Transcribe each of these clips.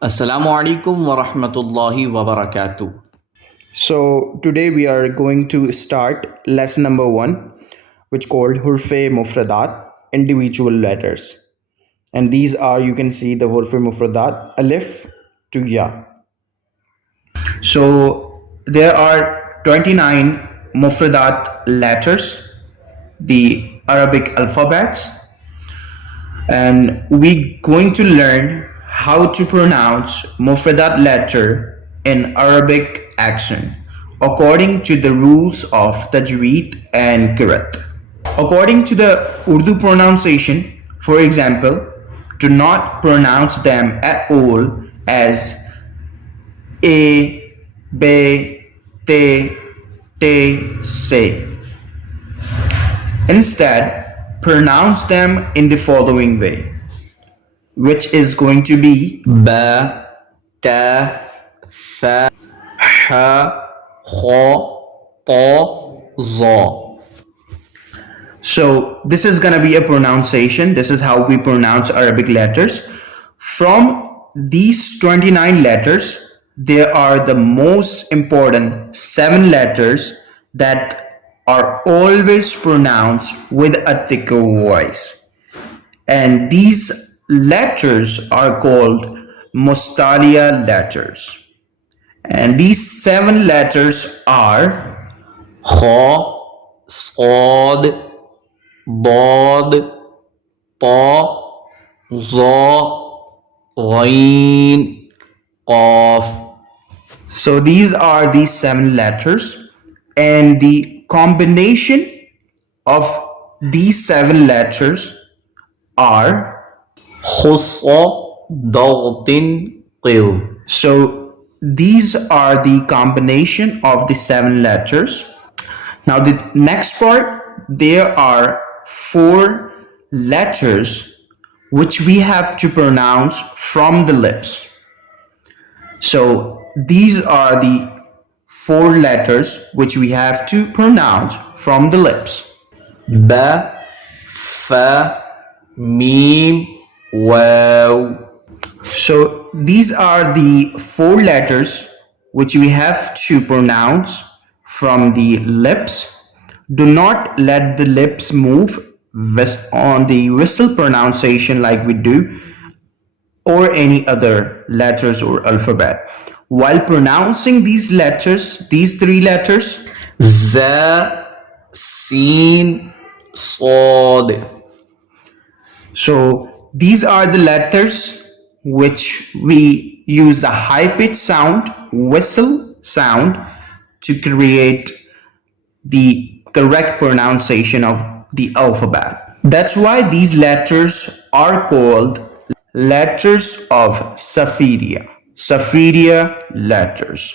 Assalamu alaikum wa rahmatullahi wa barakatuh. So today we are going to start lesson number 1, which called Hurfe Mufradat, individual letters. And these are, you can see the Hurfe Mufradat, Alif to Ya. So there are 29 Mufradat letters, the Arabic alphabets, and we're going to learn how to pronounce Mufradat letter in Arabic accent according to the rules of Tajweed and Qiraat. According to the Urdu pronunciation, for example, do not pronounce them at all as A, B, T, T, Se. Instead, pronounce them in the following way, which is going to be Ba, ta, fa, ha, kha, ta, za. So this is gonna be a pronunciation. This is how we pronounce Arabic letters. From these 29 letters, there are the most important 7 letters that are always pronounced with a thicker voice. And these letters are called Mustalia letters. And these 7 letters are Kha, sad, ضاد طا ظا غين قاف. So these are the 7 letters, and the combination of these 7 letters are, خص ضغط قل. so these are the combination of the 7 letters. Now the next part, there are 4 letters which we have to pronounce from the lips. So these are the 4 letters which we have to pronounce from the lips. Ba, fa, mim, waw. So these are the 4 letters which we have to pronounce from the lips. Do not let the lips move on the whistle pronunciation like we do, or any other letters or alphabet. While pronouncing these letters, these 3 letters, za, sin, صاد. so these are the letters which we use the high pitch sound, whistle sound, to create the correct pronunciation of the alphabet. That's why these letters are called letters of Safiria. Safiria letters,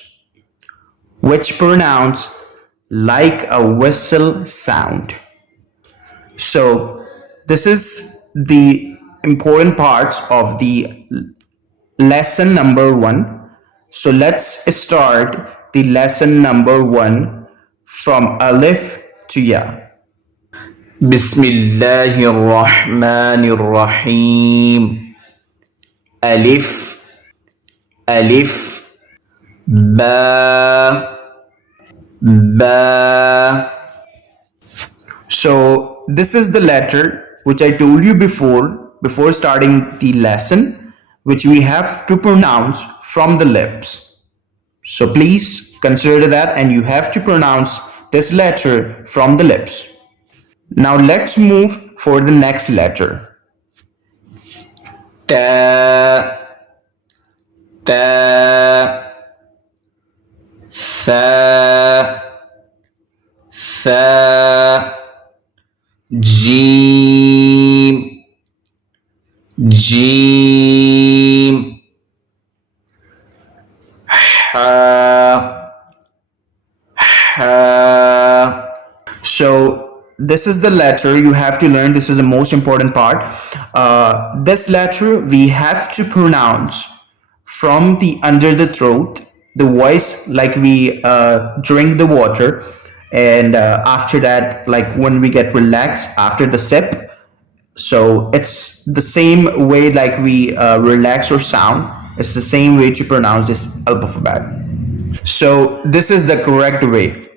which pronounce like a whistle sound. So this is the important parts of the lesson number 1. So let's start the lesson number 1 from Alif to Ya. Bismillahir Rahmanir Rahim. Alif, Alif, Ba, Ba. So this is the letter which I told you before starting the lesson, which we have to pronounce from the lips. So please consider that, and you have to pronounce this letter from the lips. Now let's move for the next letter. Ta, ta, sa, sa, jim, jim, ha, ha. So this is the letter you have to learn. This is the most important part. This letter we have to pronounce from the under the throat, the voice, like we drink the water, and after that, like when we get relaxed after the sip. So it's the same way like we relax or sound. It's the same way to pronounce this alphabet. So this is the correct way.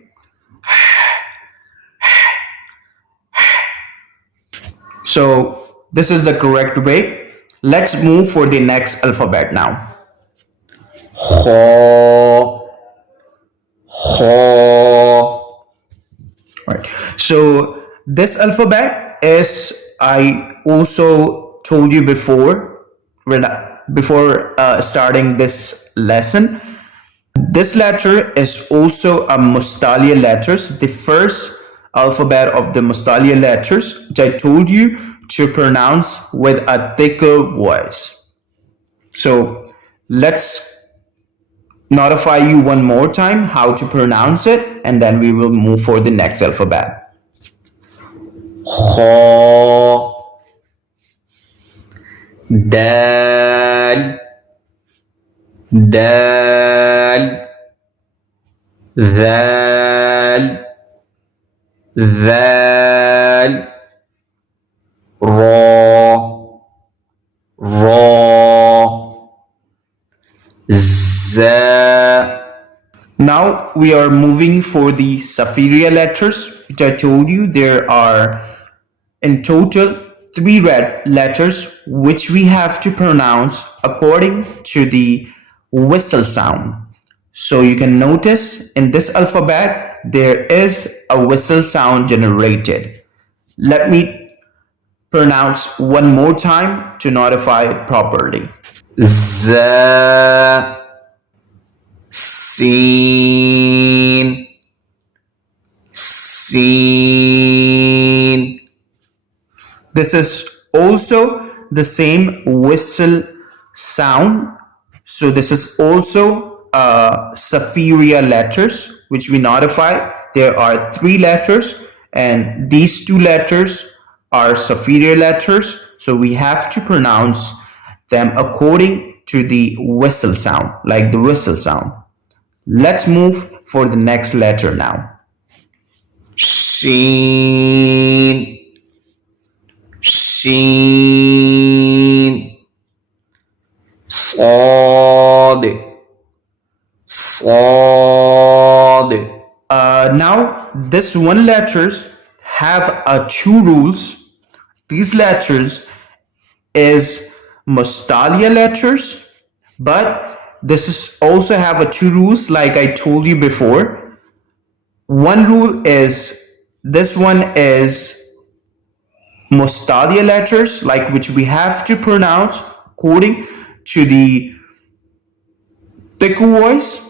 So this is the correct way. Let's move for the next alphabet now. خا خا. Right. So this alphabet is, I also told you before, before starting this lesson, this letter is also a Mustalia letters, the first alphabet of the Mustalia letters, which I told you to pronounce with a thicker voice. So let's notify you one more time how to pronounce it, and then we will move for the next alphabet. خا دال دال ذال ذال را را زا. Now we are moving for the Safiria letters, which I told you there are in total 3 red letters which we have to pronounce according to the whistle sound. So you can notice in this alphabet there is a whistle sound generated. Let me pronounce one more time to notify it properly. زا سين سين. This is also the same whistle sound. So this is also Safiria letters which we notify. There are 3 letters and these 2 letters are Safiria letters. So we have to pronounce them according to the whistle sound, like the whistle sound. Let's move for the next letter now. شين شين صاد صاد. Now this one letters have 2 rules. These letters is Mustalia letters, but this is also have 2 rules like I told you before. One rule is this one is Mustalia letters, like which we have to pronounce according to the thicker voice,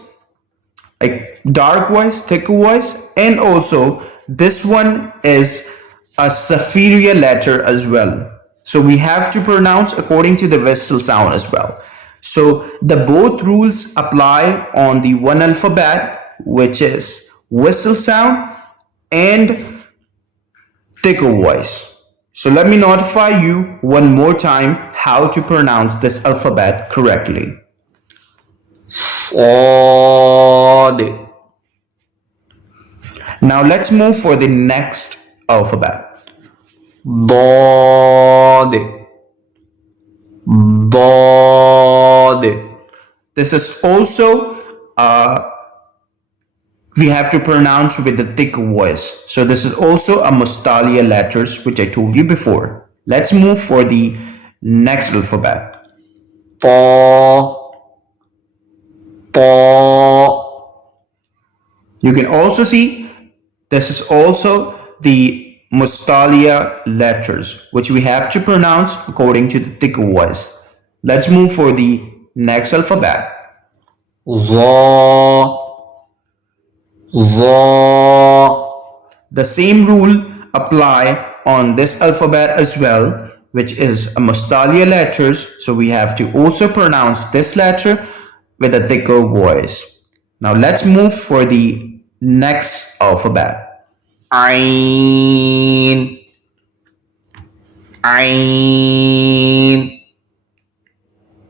like dark voice, thicker voice, and also this one is a Safiria letter as well. So we have to pronounce according to the whistle sound as well. So the both rules apply on the one alphabet, which is whistle sound and thicker voice. So let me notify you one more time how to pronounce this alphabet correctly. صاد. Now let's move for the next alphabet. ضاد ضاد. This is also we have to pronounce with the thick voice. So this is also a Mustalia letters which I told you before. Let's move for the next alphabet. طا طا. You can also see this is also the Mustalia letters which we have to pronounce according to the thick voice. Let's move for the next alphabet. ظا ظا. The same rule apply on this alphabet as well, which is a Mustalia letters. So we have to also pronounce this letter with a thicker voice. Now let's move for the next alphabet. عين عين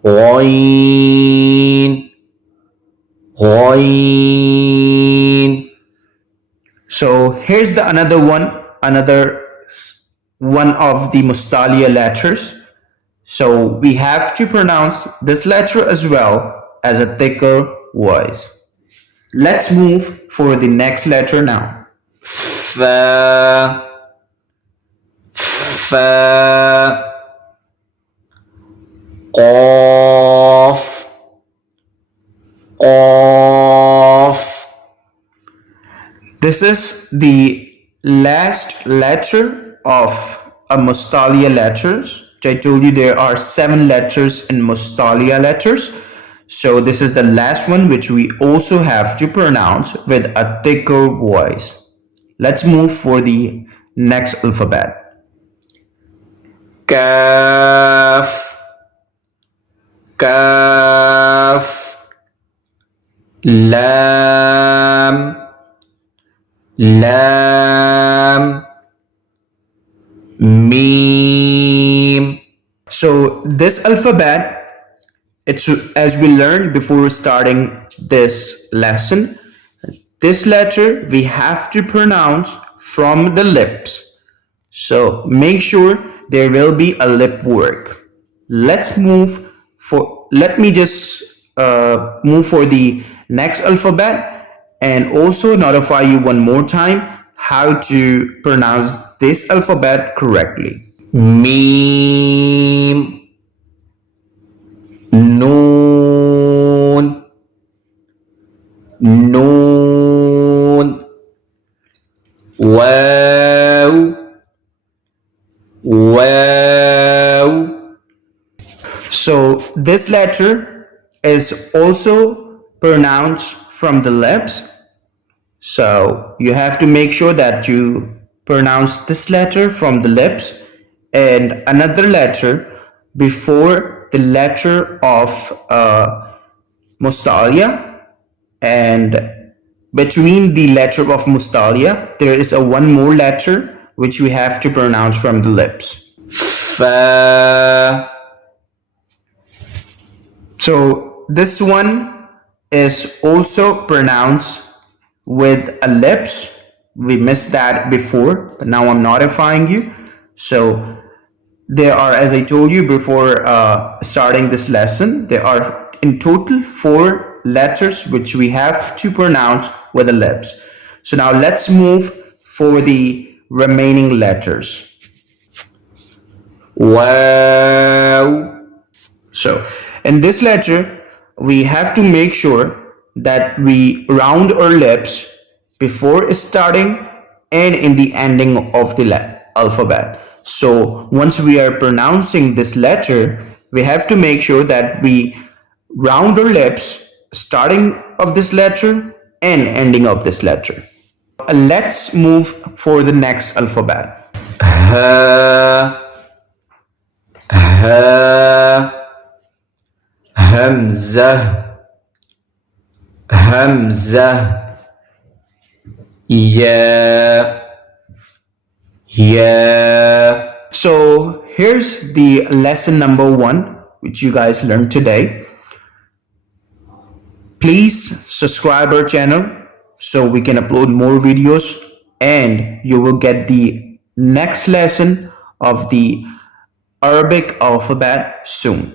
غين غين. So here's the another one of the Mustalia letters. So we have to pronounce this letter as well as a thicker voice. Let's move for the next letter now. Fa, fa, qaf, qaf. This is the last letter of a Mustalia letters. I told you there are 7 letters in Mustalia letters. So this is the last one which we also have to pronounce with a thicker voice. Let's move for the next alphabet. Kaf, kaf, lam, lam, mim. So this alphabet, it's as we learned before starting this lesson, this letter we have to pronounce from the lips. So make sure there will be a lip work. Let me just move for the next alphabet and also notify you one more time how to pronounce this alphabet correctly. Mim, noon, noon, wow, wow. So this letter is also pronounced from the lips. So you have to make sure that you pronounce this letter from the lips and another letter before the letter of Mustalia, and between the letter of Mustalia there is a one more letter which we have to pronounce from the lips. Fa, So this one is also pronounced with a lips. We missed that before, but now I'm notifying you. So there are, as I told you before starting this lesson, there are in total 4 letters which we have to pronounce with the lips. So now let's move for the remaining letters. wow, So in this letter, we have to make sure that we round our lips before starting and in the ending of the alphabet. So once we are pronouncing this letter, we have to make sure that we round our lips starting of this letter and ending of this letter. Let's move for the next alphabet. ha, ha, hamza, hamza, ya, ya. So here's the lesson number 1 which you guys learned today. Please subscribe our channel so we can upload more videos and you will get the next lesson of the Arabic alphabet soon.